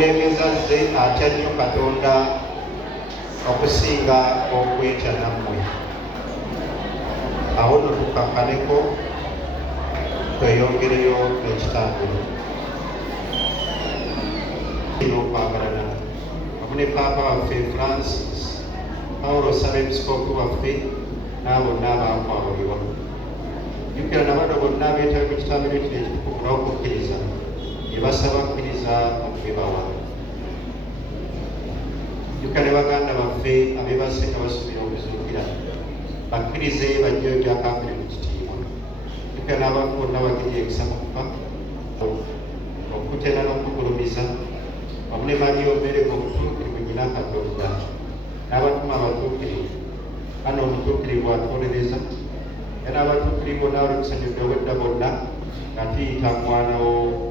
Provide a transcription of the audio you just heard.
okulengeza zze atya nnyo Katonda okusinga okwetya nammwe. Awo nno tukakkaneko tweyongereyo ekitambiro okwagalana wamu ne Paapa waffe Francis Paulo Ssabeepisikoopi waffe n'abo bonna abaakwawulibwa. Jjukira na bano bonna abeetaba mu kitambiro kino ekitukuvu n'okukkiriza ne basaba kkiriza okubibawa. Jjukira ne baganda baffe abeebase nga basubira okuzuukira bakkirize bajjeyo gyakambire mu kitiibwa. Jjukira n'abantu bonna bagenye ekisa mu kufa okutera n'okugulumiza wamu ne Mariya Omuberege omutuukirivu nnyina Katonda n'abatuma abatuukirivu kana omutuukirivu atwolereza era abatuukirivu n'abali kusanyukira wedda bonna nga tuyita mwana wo